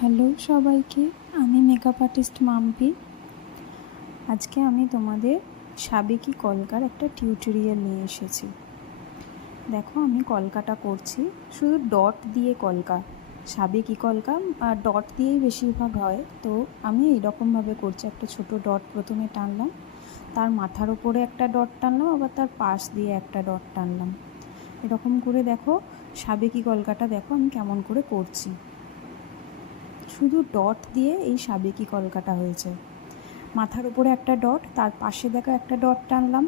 Hello সবাইকে, আমি makeup artist Mampi. আজকে আমি তোমাদের সাবেকি কলকার একটা টিউটোরিয়াল নিয়ে এসেছি। দেখো, আমি কলকাটা করছি শুধু ডট দিয়ে কলকা। সাবেকি কলকা ডট দিয়েই বেশিরভাগ হয়, তো আমি এইরকমভাবে করছি। একটা ছোট ডট প্রথমে টানলাম, তার মাথার ওপরে একটা ডট টানলাম, আবার তার পাশ দিয়ে একটা ডট টানলাম। এরকম করে দেখো সাবেকি কলকাটা দেখো আমি কেমন করে করছি। শুধু ডট দিয়ে এই সাবেকি কলকাটা হয়েছে। মাথার উপরে একটা ডট, তার পাশে দেখো একটা ডট টানলাম।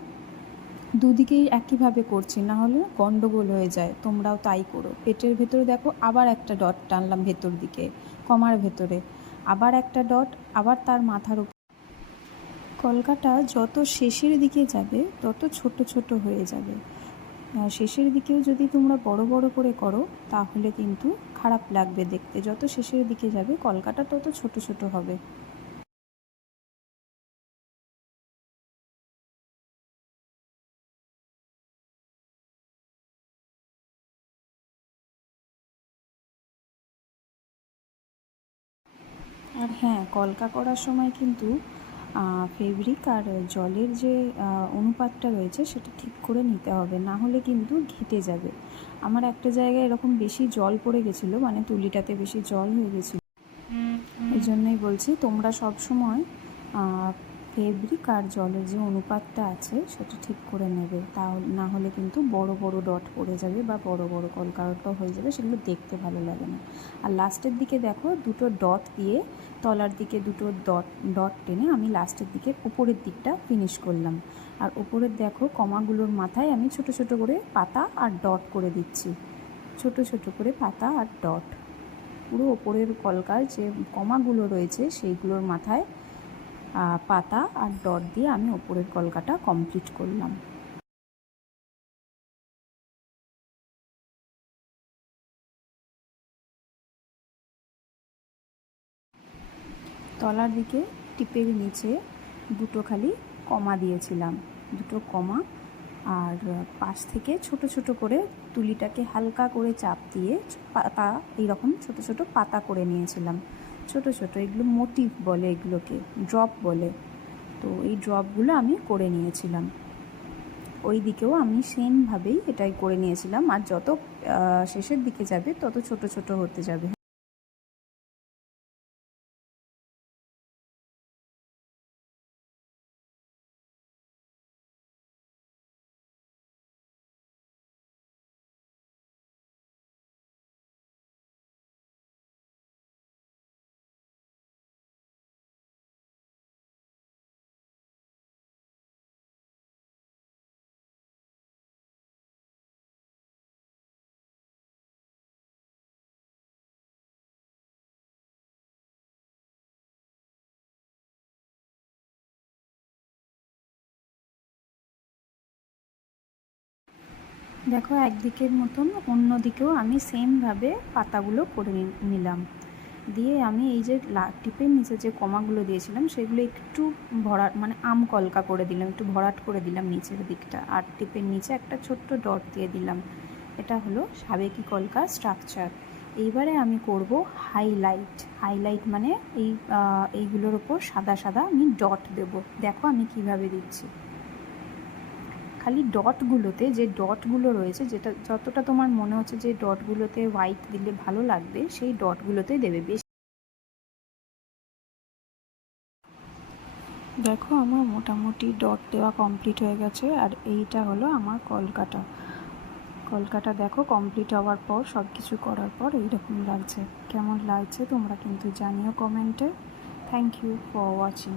দুদিকেই একইভাবে করছি, না হলে গন্ডগোল হয়ে যায়। তোমরাও তাই করো। পেটের ভেতরে দেখো আবার একটা ডট টানলাম, ভেতর দিকে কমার ভেতরে আবার একটা ডট, আবার তার মাথার উপর। কলকাটা যত শেষের দিকে যাবে তত ছোট ছোট হয়ে যাবে। শেষের দিকেও যদি তোমরা বড় বড় করে করো তাহলে কিন্তু খারাপ লাগবে দেখতে। যত শেষের দিকে যাবে কলকাটা তত ছোট ছোট হবে। আর হ্যাঁ, কলকা করার সময় কিন্তু ফেব্রিক আর জলের যে অনুপাতটা রয়েছে সেটা ঠিক করে নিতে হবে, না হলে কিন্তু ঘেটে যাবে। আমার একটা জায়গায় এরকম বেশি জল পড়ে গেছিলো, মানে তুলিটাতে বেশি জল হয়ে গেছিলো। এই জন্যই বলছি তোমরা সব সময় ফেব্রিক আর জলের যে অনুপাতটা আছে সেটা ঠিক করে নেবে, তাহলে না হলে কিন্তু বড় বড় ডট পড়ে যাবে বা বড় বড় কলকাটা হয়ে যাবে, সেগুলো দেখতে ভালো লাগে না। আর লাস্টের দিকে দেখো দুটো ডট দিয়ে তলার দিকে দুটো ডট টেনে আমি লাস্টের দিকে উপরের দিকটা ফিনিশ করলাম। আর উপরের দেখো কমাগুলোর মাথায় আমি ছোট ছোট করে পাতা আর ডট করে দিচ্ছি। ছোট ছোট করে পাতা আর ডট পুরো ওপরের কলকার যে কমাগুলো রয়েছে সেইগুলোর মাথায় পাতা আর ডট দিয়ে আমি ওপরের কলকাটা কমপ্লিট করলাম। তলার দিকে টিপের নিচে দুটো খালি কমা দিয়েছিলাম, দুটো কমা। আর পাশ থেকে ছোট ছোট করে তুলিটাকে হালকা করে চাপ দিয়ে পাতা এইরকম ছোট ছোট পাতা করে নিয়েছিলাম। ছোট ছোট এগুলো মোটিভ বলে, এগুলোকে ড্রপ বলে। তো এই ড্রপগুলো আমি করে নিয়েছিলাম। ওই দিকেও আমি সেমভাবেই এটাই করে নিয়েছিলাম। আর যত শেষের দিকে যাবে তত ছোট ছোট হতে যাবে। দেখো একদিকের মতন অন্য দিকেও আমি সেমভাবে পাতাগুলো করে নিলাম। দিয়ে আমি এই যে টিপের নিচে যে কমাগুলো দিয়েছিলাম সেগুলো একটু ভরাট, মানে আম কলকা করে দিলাম, একটু ভরাট করে দিলাম নিচের দিকটা। আর টিপের নিচে একটা ছোট্ট ডট দিয়ে দিলাম। এটা হলো সাবেকি কলকার স্ট্রাকচার। এইবারে আমি করব হাইলাইট মানে এইগুলোর ওপর সাদা সাদা আমি ডট দেব। দেখো আমি কিভাবে দিচ্ছি। খালি ডটগুলোতে যে ডটগুলো রয়েছে, যেটা যতটা তোমার মনে হচ্ছে যে ডটগুলোতে হোয়াইট দিলে ভালো লাগবে সেই ডটগুলোতে দেবে বেশ। দেখো আমার মোটামুটি ডট দেওয়া কমপ্লিট হয়ে গেছে। আর এইটা হলো আমার কলকাটা দেখো কমপ্লিট হওয়ার পর সব কিছু করার পর এইরকম লাগছে। কেমন লাগছে তোমরা কিন্তু জানিও কমেন্টে। Thank you for watching.